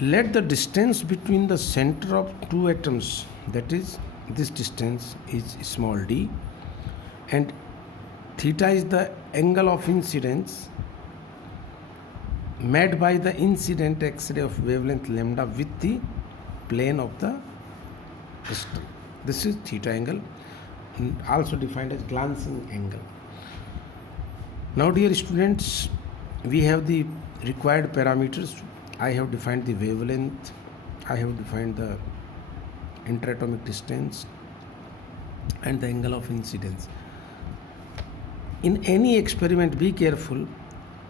let the distance between the center of two atoms, that is, this distance is small d, and theta is the angle of incidence made by the incident X-ray of wavelength lambda with the plane of the crystal. This is theta angle, also defined as glancing angle. Now, dear students, we have the required parameters. I have defined the wavelength, I have defined the interatomic distance and the angle of incidence. In any experiment, be careful,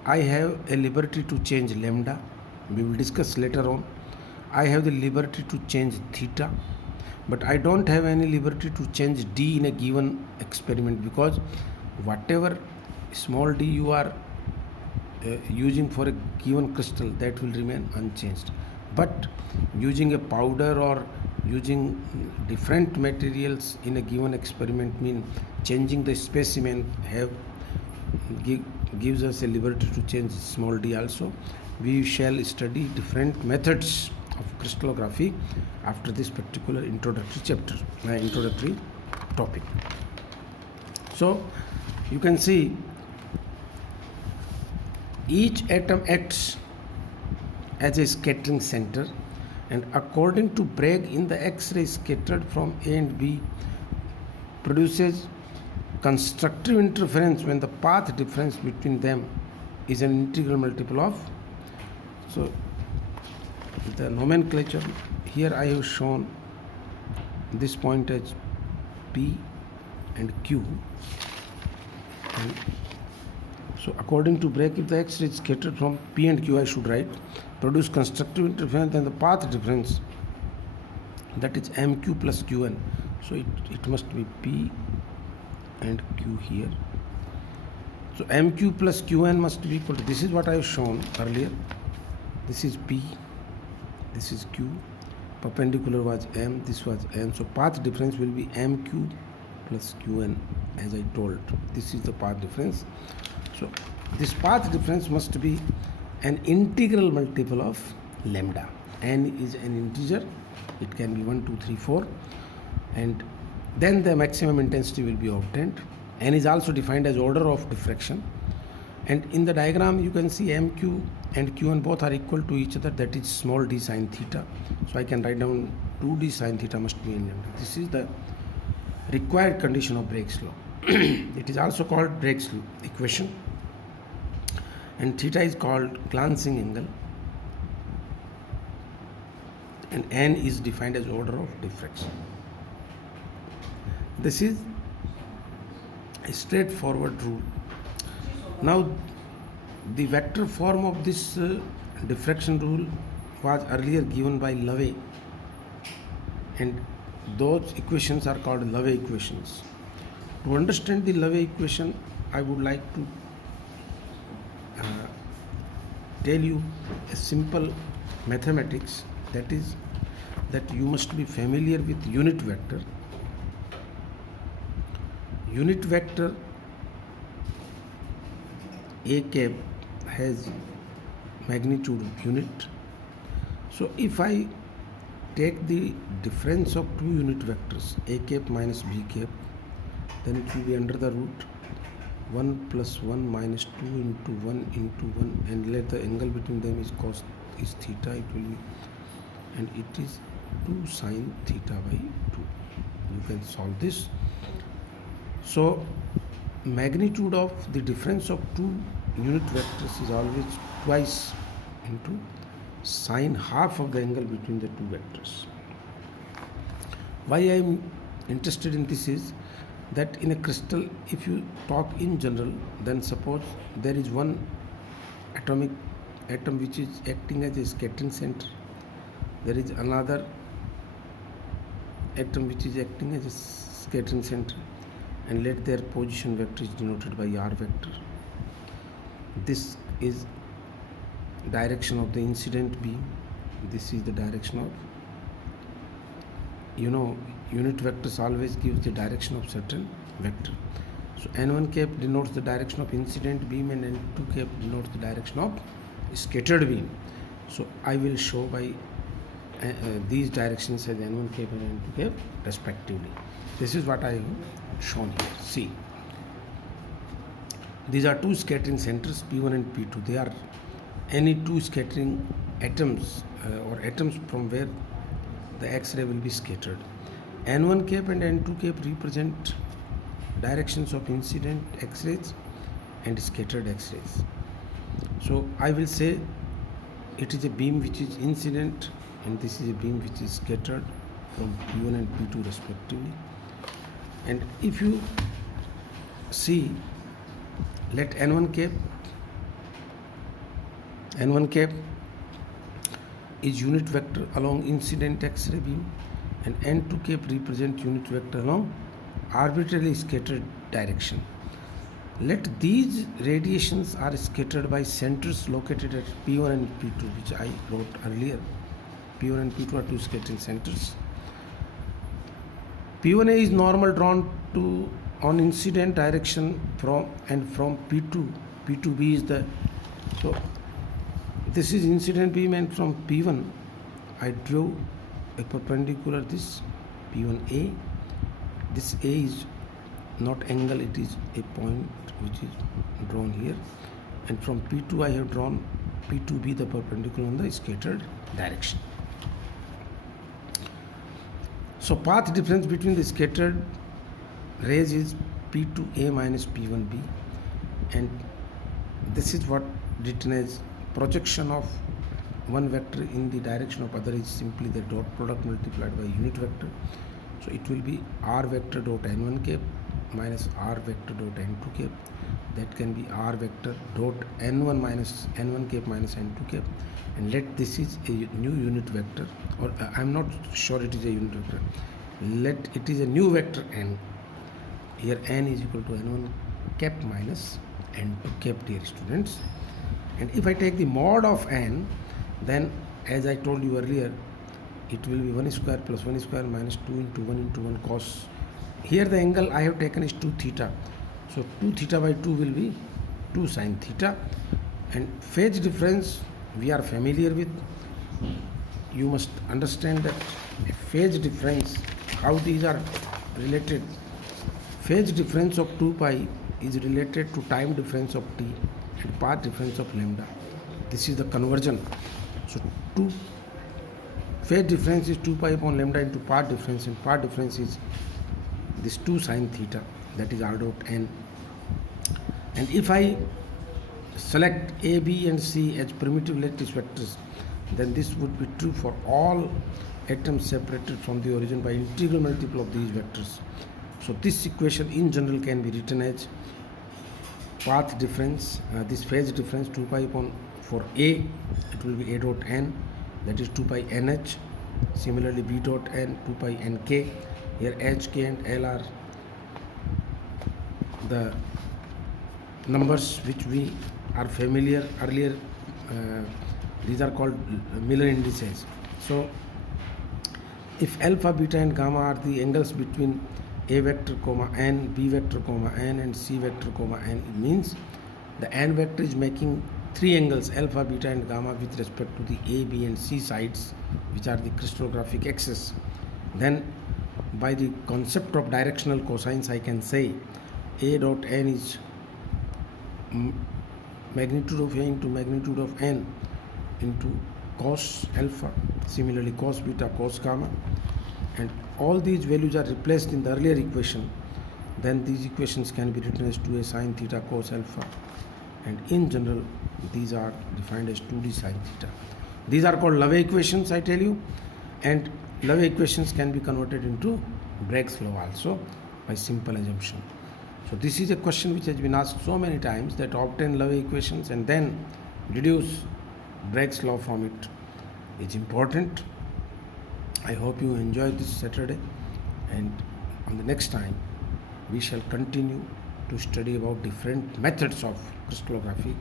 I have a liberty to change lambda, we will discuss later on. I have the liberty to change theta, but I don't have any liberty to change d in a given experiment, because whatever small d you are using for a given crystal, that will remain unchanged. But using a powder or using different materials in a given experiment mean changing the specimen gives us a liberty to change small d also. We shall study different methods of crystallography after this particular introductory chapter, introductory topic. So you can see each atom acts as a scattering center, and according to Bragg, in the X-ray scattered from A and B produces constructive interference when the path difference between them is an integral multiple of. So the nomenclature here, I have shown this point as P and Q, and so according to Bragg, if the X-ray is scattered from P and Q, I should write, produce constructive interference, then the path difference, that is MQ plus QN. So it must be P and Q here. So MQ plus QN must be equal to, this is what I have shown earlier. This is P, this is Q, perpendicular was M, this was N. So path difference will be MQ plus QN, as I told. This is the path difference. So this path difference must be an integral multiple of lambda. N is an integer, it can be 1, 2, 3, 4, and then the maximum intensity will be obtained. N is also defined as order of diffraction, and in the diagram you can see MQ and Qn both are equal to each other, that is small d sine theta. So I can write down 2d sine theta must be in lambda. This is the required condition of Bragg's law. It is also called Bragg's equation, and theta is called glancing angle, and N is defined as order of diffraction. This is a straightforward rule. Now, the vector form of this diffraction rule was earlier given by Lovey, and those equations are called Lovey equations. To understand the Lovey equation, I would like to tell you a simple mathematics, that is that you must be familiar with unit vector. Unit vector A cap has magnitude of unit. So if I take the difference of two unit vectors, A cap minus B cap, then it will be under the root 1 plus 1 minus 2 into 1 into 1, and let the angle between them is cos is theta, it will be, and it is 2 sine theta by 2. You can solve this. So magnitude of the difference of two unit vectors is always twice into sine half of the angle between the two vectors. Why I am interested in this is that in a crystal, if you talk in general, then suppose there is one atomic atom which is acting as a scattering center, there is another atom which is acting as a scattering center, and let their position vector is denoted by r vector. This is direction of the incident beam, this is the direction of, unit vectors always gives the direction of certain vector. So n1 cap denotes the direction of incident beam, and n2 cap denotes the direction of scattered beam. So I will show by these directions as N1 cap and N2 cap respectively. This is what I have shown here. See, these are two scattering centers P1 and P2. They are any two scattering atoms or atoms from where the X-ray will be scattered. N1 cap and N2 cap represent directions of incident X-rays and scattered X-rays. So I will say it is a beam which is incident and this is a beam which is scattered from P1 and P2 respectively. And if you see, let N1 cap is unit vector along incident X-ray beam and N2 cap represent unit vector along arbitrarily scattered direction. Let these radiations are scattered by centers located at P1 and P2, which I wrote earlier. P1 and P2 are two scattering centers. P1A is normal drawn to on incident direction from P2. P2B is the, so this is incident beam, and from P1 I drew a perpendicular this P1A. This A is not angle, it is a point which is drawn here, and from P2 I have drawn P2B, the perpendicular on the scattered direction. So path difference between the scattered rays is P2A minus P1B, and this is what written as projection of one vector in the direction of other is simply the dot product multiplied by unit vector. So it will be R vector dot N1 cap minus R vector dot N2 cap. That can be R vector dot N1 minus N1 cap minus N2 cap. And let this is a new unit vector, or I am not sure it is a unit vector. Let it is a new vector N. Here N is equal to N1 cap minus N2 cap, dear students. And if I take the mod of N, then as I told you earlier, it will be 1 square plus 1 square minus 2 into 1 into 1 cos. Here the angle I have taken is 2 theta. So 2 theta by 2 will be 2 sin theta. And phase difference we are familiar with. You must understand that phase difference, how these are related. Phase difference of 2 pi is related to time difference of t and path difference of lambda. This is the conversion. So phase difference is 2 pi upon lambda into path difference, and path difference is this 2 sin theta, that is R dot n. And if I select A, B and C as primitive lattice vectors, then this would be true for all atoms separated from the origin by integral multiple of these vectors. So this equation in general can be written as path difference, this phase difference 2 pi upon, for A it will be A dot n, that is 2 pi nh. Similarly B dot n 2 pi nk. Here h, k and l are the numbers which we are familiar earlier. These are called Miller indices. So if alpha, beta and gamma are the angles between A vector comma n, B vector comma n and C vector comma n, it means the n vector is making three angles alpha, beta and gamma with respect to the A, B and C sides, which are the crystallographic axes. Then by the concept of directional cosines I can say A dot n is magnitude of A into magnitude of n into cos alpha, similarly cos beta, cos gamma, and all these values are replaced in the earlier equation. Then these equations can be written as 2a sin theta cos alpha, and in general these are defined as 2d sin theta. These are called Love equations, I tell you, and Love equations can be converted into Bragg's law also by simple assumption. So this is a question which has been asked so many times, that obtain Love equations and then deduce Bragg's law from it is important. I hope you enjoyed this Saturday, and on the next time we shall continue to study about different methods of crystallography.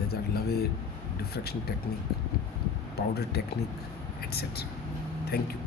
These are Love diffraction technique, powder technique, etc. Thank you.